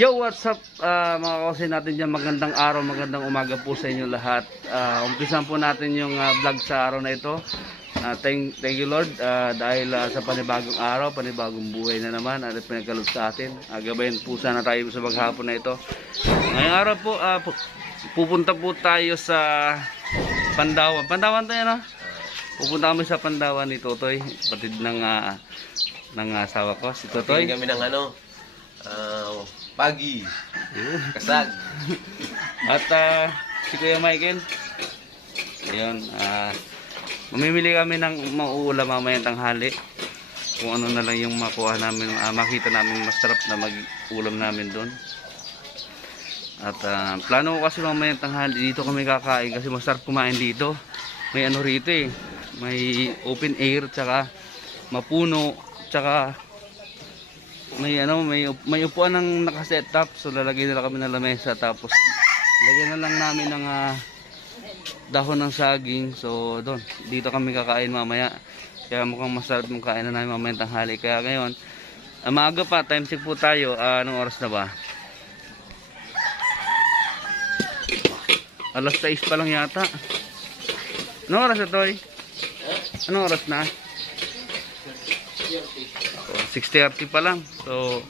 Yo, what's up mga kasi natin dyan, magandang araw, magandang umaga po sa inyo lahat. Umpisan po natin yung vlog sa araw na ito. Thank you Lord dahil sa panibagong araw, panibagong buhay na naman at pinagkaloob sa atin. Gabayan po sana tayo sa maghapon na ito. Ngayong araw po, pupunta po tayo sa Pandawan. Pandawan tayo, no? Pupunta kami sa Pandawan ni Totoy, patid ng asawa ko, si Totoy. Kami ng pagi, kasag. At si Kuya Michael, ayun, mamimili kami ng mauulam mamayang tanghali. Kung ano na lang yung makuha namin, makita namin masarap na mag-ulam namin doon. At plano ko kasi mamayang tanghali, dito kami kakain kasi masarap kumain dito. May ano rito eh, may open air, tsaka mapuno, tsaka may upuan ng naka-set up, so lalagay nila kami ng lamesa, tapos lagyan na lang namin ng dahon ng saging. So doon, dito kami kakain mamaya, kaya mukhang masarap yung kain na namin mamaya tanghali. Kaya ngayon maaga pa, time check po tayo. Anong oras na ba? Alas 6 pa lang yata. Anong oras na, Toy? Anong oras na? 6:30 pa lang. So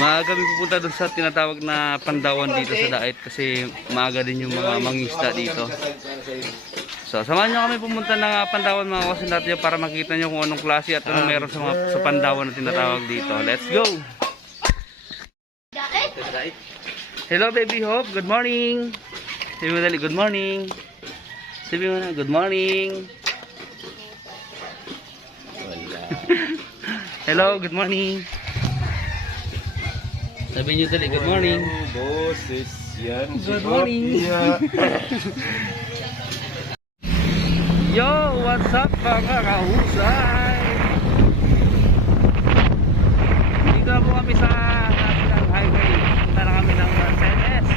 maaga kami pupunta doon sa tinatawag na Pandawan dito sa Dait, kasi maaga din yung mga mangisda dito. So samahan nyo kami pumunta ng Pandawan mga kasin natin para makita nyo kung anong klase at anong meron sa Pandawan na tinatawag dito. Let's go! Hello baby Hope, good morning! Sabi mo dali, good morning! Sabi mo na, good morning! Hello, good morning. Sabi niyo dali, good morning. Boses yan. Good morning. Yo, what's up mga kahusay? Dito na po kami sa National Highway. Punta na kami ng Mercedes.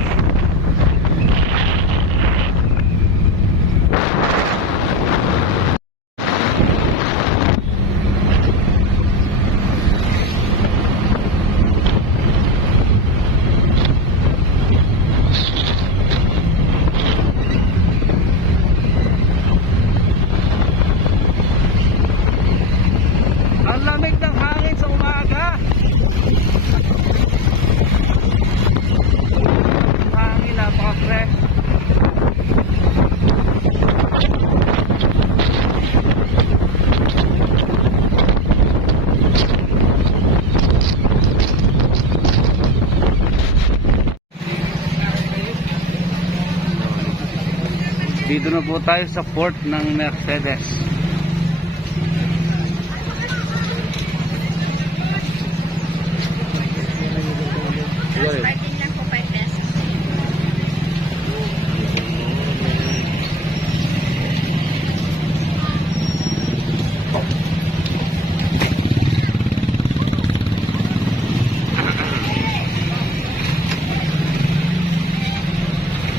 Ang lamig ng hangin sa umaga. Hangin, napaka-fresh. Dito na po tayo sa port ng Mercedes. Parking lang po 5 pesos.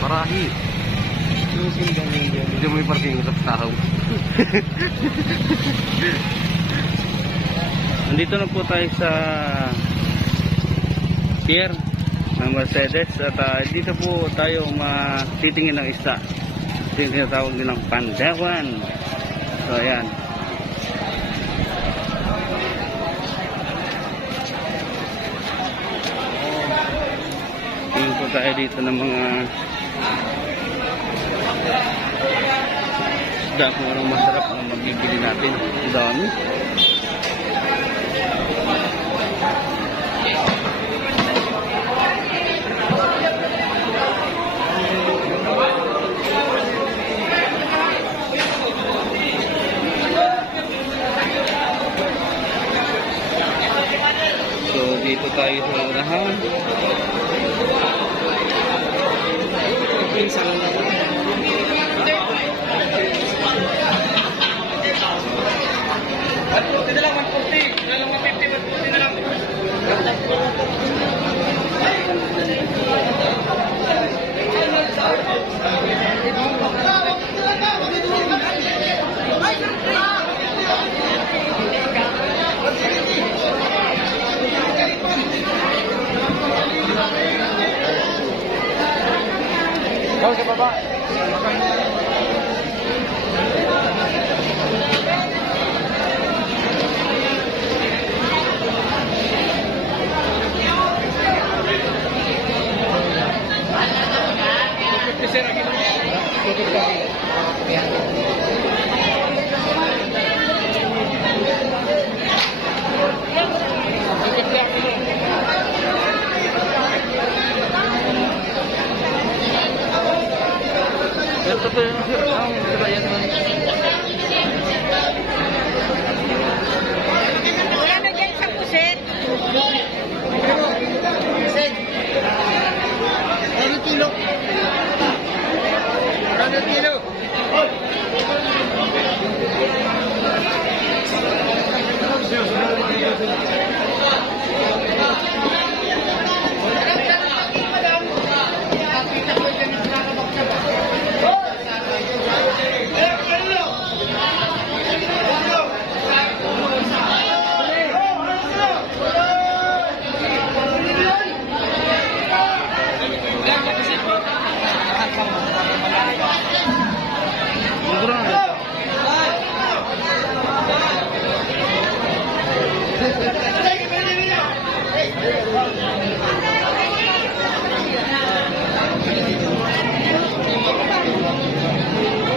Parahi. Hindi mo yung parking sa tao. Nandito na po tayo sa pier ng Mercedes at dito po tayo matitingin ng isda. Ito yung tinatawag din ng Pandawan. So ayan, tingin po tayo dito ng mga isda kung anong masarap ang magbibili natin. Ang dami. So dito tayo sa unahan.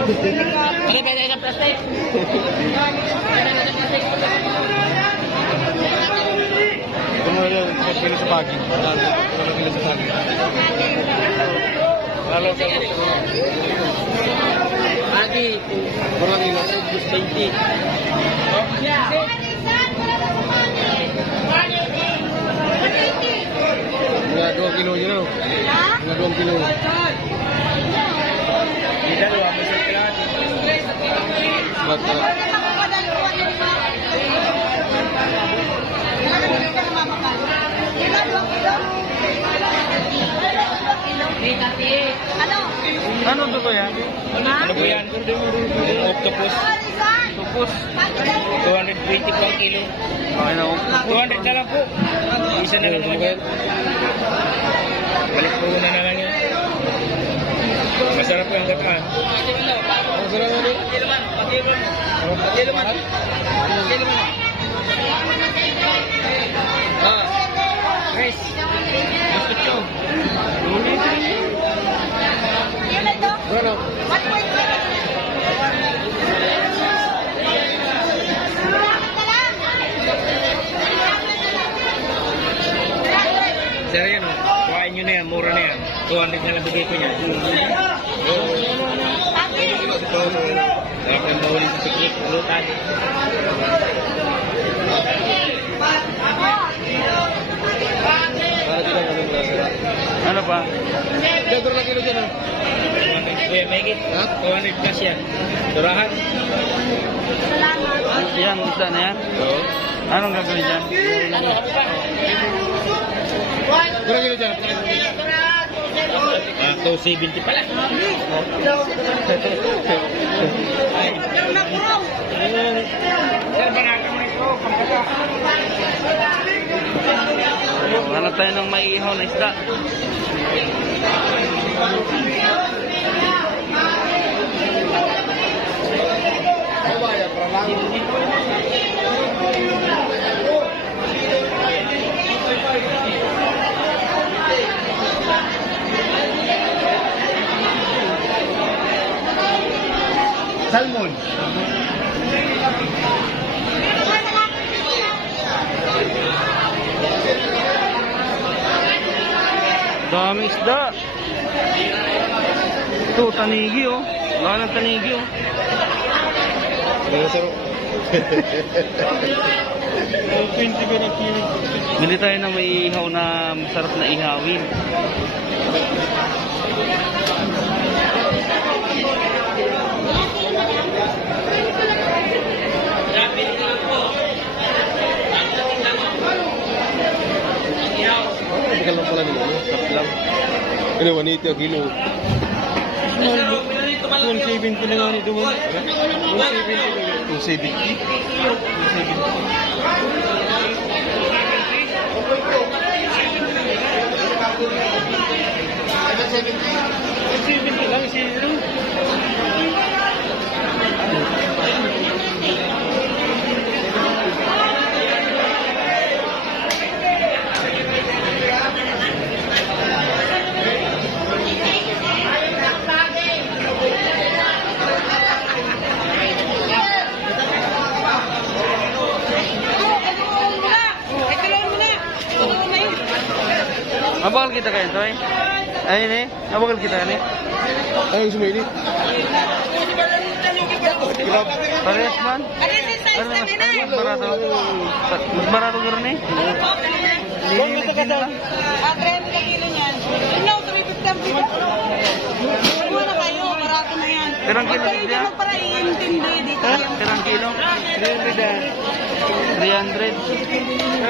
Ano ba yung plastic? Ito mo yun, 4 kilo sa pagi. 4 kilo sa pagi. Lalo ka lang. Pagi. 4 kilo. 20. Mga 2 kilo yun, ano? Mga 2 kilo. Hindi dalawa, may sa kailangan. Bata. Ano to ko yan? Ano po yan? Octopus. Tupos. 220 per kilo. Okay na ako. 200 na lang po. Isa na lang naman yan. Balik po na lang yan. Masarap yung gataan. Masarap ano? Guys, gusto nyo. Ano? Sir, yan o. Kuhain nyo na yan. Mura na yan. 200 na lang bigay ko niya. Kaya kung mahuli sa sikip, ulutan. Para dito ang anong lasa. Ano pa? Kaya 4 kilo dyan, ano? 200. Kuya, may higit. Ha? 200 plus yan. Turahan. Yan, isda na yan. Oo. Anong gagawin dyan? 4 kilo dyan. 270 pala. Ay. Sir, banaka mo ito. Pangkata. Hanap tayo ng maiihaw na isda. Salmon. Daming isda. Ito, tanigi oh. Wala ng tanigi oh. Ano sarap? 20 ka na kilo. Bili tayo ng maiihaw na masarap na ihawin. Hindi ka lang pala nila, ano? Sarap lang. Ano, 180 ang kilo. 170 na nga nito mo. 270. Mabakal kita kayo ito eh. Ayun eh. Mabakal kita kan eh. Ay, gusto mo init? Grab. Parehas man. Ano mas barato? Mas barato ka rin eh. Lilinig din nila. 30 kilo niyan. No, 350. Huwag na kayo, barato na yan. Pirang kilo Huwag din kayo yan? para iintindi dito. Pirang kilo? 300. 300.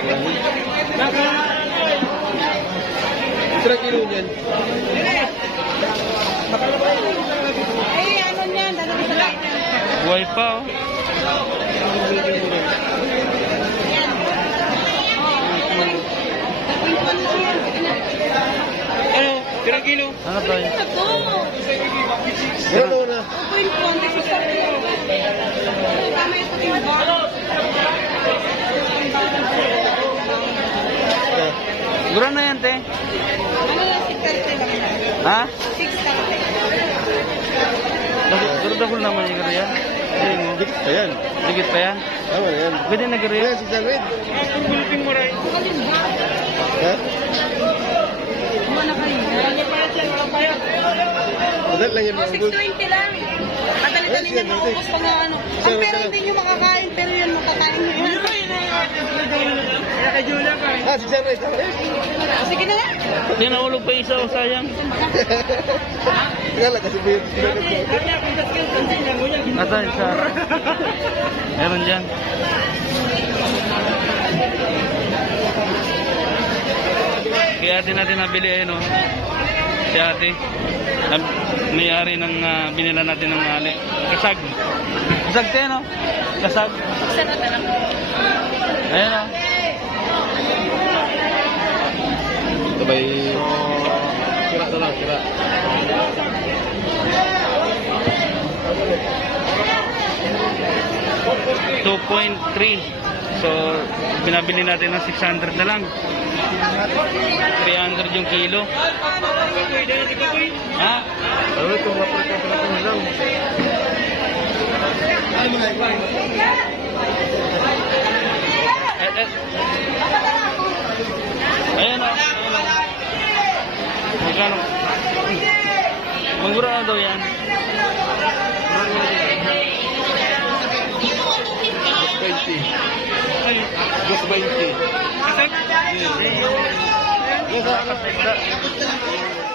Ilang kilo yan? Eh, ano niyan? Dadali sa lahat. Buhay pa oh. Ano? Pirang kilo? Ano tayo? Ito. Ano na? 2.1. This is sa kilo. Tama yung puting bar. Gura na yan te. Ano na 6 lang yan? Ha? 6 lang. Gura Dakol naman yung gariya. Ayun mo. Dikit pa yan. Dikit pa yan. Tama na yan. Pwede na gariya. Ayan, 600. Gulping mo rin. Ha? Mana kayo? Madal lang yan O, mga good. 620 lang. Kadali-dali na maubos pa nga ano. Ang pero hindi nyo makakain, pero yan makakain nyo yan. Kaya kay Julia pa. Ah, 600. Tama yan. Sige na nga. Hindi naulog pa isa o sayang. Teka lang kasi may Kaya kung tas kayo, pansin lang mo yan. Ata, isa. Meron dyan. Kaya ate natin nabili eh, no? Si ate. May-ari ng binila natin ng kasag. Kasag tayo, no? Kasag. Ayan, no? sabay sira na lang, sira. $2.3. So, binabili natin ng 600 na lang. 300 yung kilo. Ha? Ano ito, maprikasa natin na lang. Ayan o. Magkano? Magmura na daw yan. Dos 20. Yes,